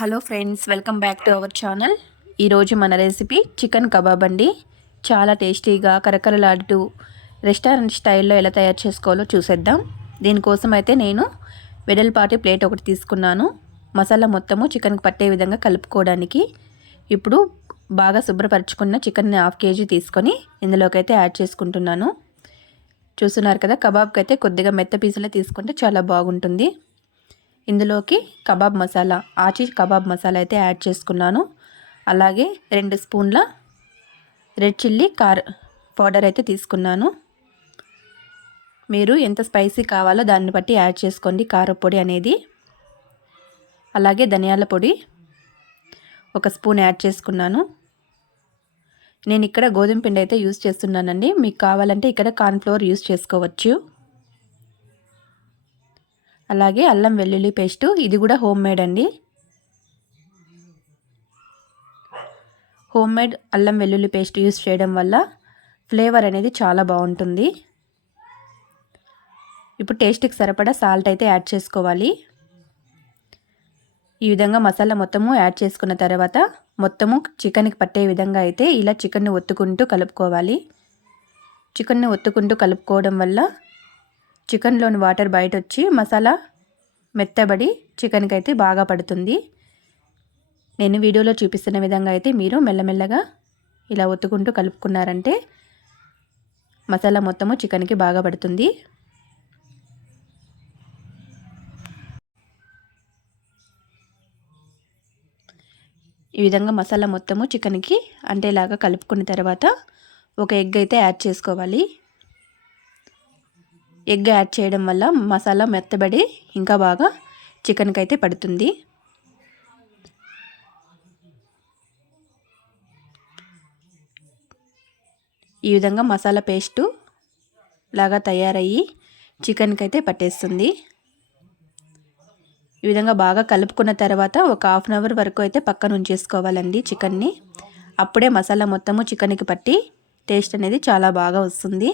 Hello friends, welcome back to our channel. ఈరోజు మన recipe chicken kebab అండి. చాలా టేస్టీగా కరకరలాడుతూ రెస్టారెంట్ స్టైల్లో ఎలా తయారు చేసుకోవాలో చూసేద్దాం. దీనికోసం అయితే నేను వెడల్పాటి ప్లేట్ ఒకటి తీసుకున్నాను. మసాలా మొత్తము చికెన్కి పట్టే విధంగా కలుపుకోవడానికి. ఇప్పుడు బాగా శుభ్రపరచుకున్న చికెన్ని 1/2 kg తీసుకొని ఇందులోకి అయితే యాడ్ చేసుకుంటున్నాను. చూస్తున్నారు కదా, కబాబ్కి అయితే కొద్దిగా మెత్త పీసులే తీసుకుంటే చాలా బాగుంటుంది. ఇందులోకి కబాబ్ మసాలా, ఆచి కబాబ్ మసాలా అయితే యాడ్ చేసుకున్నాను. అలాగే 2 స్పూన్ల రెడ్ చిల్లీ పౌడర్ అయితే తీసుకున్నాను. మీరు ఎంత స్పైసీ కావాలో దాన్ని బట్టి యాడ్ చేసుకోండి కారపొడి అనేది. అలాగే ధనియాల పొడి 1 స్పూన్ యాడ్ చేసుకున్నాను. నేను ఇక్కడ గోధుమ పిండి అయితే యూస్ చేస్తున్నానండి. మీకు కావాలంటే ఇక్కడ కార్న్ఫ్లోర్ యూస్ చేసుకోవచ్చు. అలాగే అల్లం వెల్లుల్లి పేస్టు, ఇది కూడా హోమ్ మేడ్ అండి. హోమ్ మేడ్ అల్లం వెల్లుల్లి పేస్ట్ యూస్ చేయడం వల్ల ఫ్లేవర్ అనేది చాలా బాగుంటుంది. ఇప్పుడు టేస్ట్కి సరిపడా సాల్ట్ అయితే యాడ్ చేసుకోవాలి. ఈ విధంగా మసాలా మొత్తము యాడ్ చేసుకున్న తర్వాత మొత్తము చికెన్కి పట్టే విధంగా అయితే ఇలా చికెన్ని ఒత్తుకుంటూ కలుపుకోవాలి. చికెన్ని ఒత్తుకుంటూ కలుపుకోవడం వల్ల చికెన్లోని వాటర్ బయట వచ్చి మసాలా మెత్తబడి చికెన్కి అయితే బాగా పడుతుంది. నేను వీడియోలో చూపిస్తున్న విధంగా అయితే మీరు మెల్లమెల్లగా ఇలా ఒత్తుకుంటూ కలుపుకున్నారంటే మసాలా మొత్తము చికెన్కి బాగా పడుతుంది. ఈ విధంగా మసాలా మొత్తము చికెన్కి అంటేలాగా కలుపుకున్న తర్వాత ఒక ఎగ్ అయితే యాడ్ చేసుకోవాలి. ఎగ్ యాడ్ చేయడం వల్ల మసాలా మెత్తబడి ఇంకా బాగా చికెన్కి అయితే పడుతుంది. ఈ విధంగా మసాలా పేస్టు లాగా తయారయ్యి చికెన్కి అయితే పట్టేస్తుంది. ఈ విధంగా బాగా కలుపుకున్న తర్వాత ఒక 1/2 అవర్ వరకు అయితే పక్కన ఉంచేసుకోవాలండి చికెన్ని. అప్పుడే మసాలా మొత్తము చికెన్కి పట్టి టేస్ట్ అనేది చాలా బాగా వస్తుంది.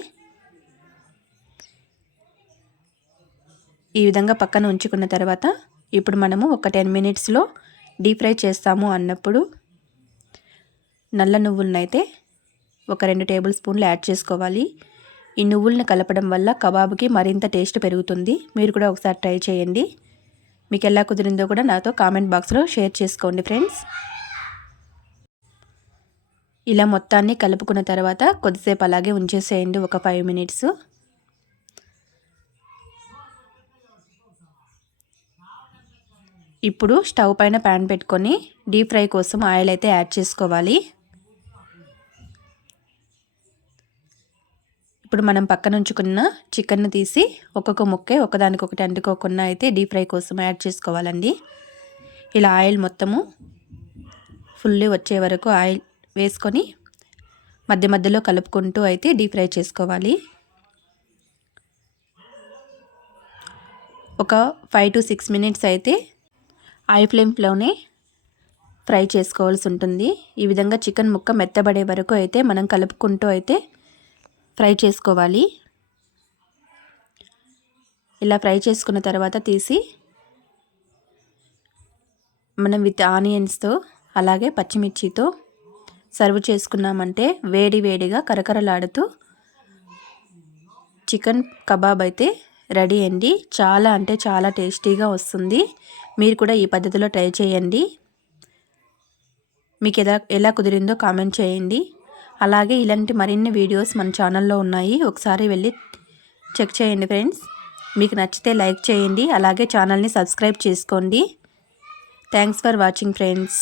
ఈ విధంగా పక్కన ఉంచుకున్న తర్వాత ఇప్పుడు మనము ఒక 10 మినిట్స్లో డీప్ ఫ్రై చేస్తాము అన్నప్పుడు నల్ల నువ్వులను అయితే ఒక 2 టేబుల్ స్పూన్లు యాడ్ చేసుకోవాలి. ఈ నువ్వులను కలపడం వల్ల కబాబ్కి మరింత టేస్ట్ పెరుగుతుంది. మీరు కూడా ఒకసారి ట్రై చేయండి. మీకు ఎలా కుదిరిందో కూడా నాతో కామెంట్ బాక్స్లో షేర్ చేసుకోండి ఫ్రెండ్స్. ఇలా మొత్తాన్ని కలుపుకున్న తర్వాత కొద్దిసేపు అలాగే ఉంచేసేయండి, ఒక 5 మినిట్స్. ఇప్పుడు స్టవ్ పైన ప్యాన్ పెట్టుకొని డీప్ ఫ్రై కోసం ఆయిల్ అయితే యాడ్ చేసుకోవాలి. ఇప్పుడు మనం పక్కన ఉంచుకున్న చికెన్ను తీసి ఒక్కొక్క ముక్కే ఒకదానికొకటి అంటుకోకుండా అయితే డీప్ ఫ్రై కోసం యాడ్ చేసుకోవాలండి. ఇలా ఆయిల్ మొత్తము ఫుల్ వచ్చే వరకు ఆయిల్ వేసుకొని మధ్య మధ్యలో కలుపుకుంటూ అయితే డీప్ ఫ్రై చేసుకోవాలి. ఒక 5 to 6 మినిట్స్ అయితే హై ఫ్లేమ్లోనే ఫ్రై చేసుకోవాల్సి ఉంటుంది. ఈ విధంగా చికెన్ ముక్క మెత్తబడే వరకు అయితే మనం కలుపుకుంటూ అయితే ఫ్రై చేసుకోవాలి. ఇలా ఫ్రై చేసుకున్న తర్వాత తీసి మనం విత్ ఆనియన్స్తో అలాగే పచ్చిమిర్చితో సర్వ్ చేసుకున్నామంటే వేడి వేడిగా కరకరలాడుతూ చికెన్ కబాబ్ అయితే రెడీ అండి. చాలా అంటే చాలా టేస్టీగా వస్తుంది. మీరు కూడా ఈ పద్ధతిలో ట్రై చేయండి. మీకు ఎలా కుదిరిందో కామెంట్ చేయండి. అలాగే ఇలాంటి మరిన్ని వీడియోస్ మన ఛానల్లో ఉన్నాయి, ఒకసారి వెళ్ళి చెక్ చేయండి ఫ్రెండ్స్. మీకు నచ్చితే లైక్ చేయండి, అలాగే ఛానల్ని సబ్స్క్రైబ్ చేసుకోండి. Thanks for watching friends.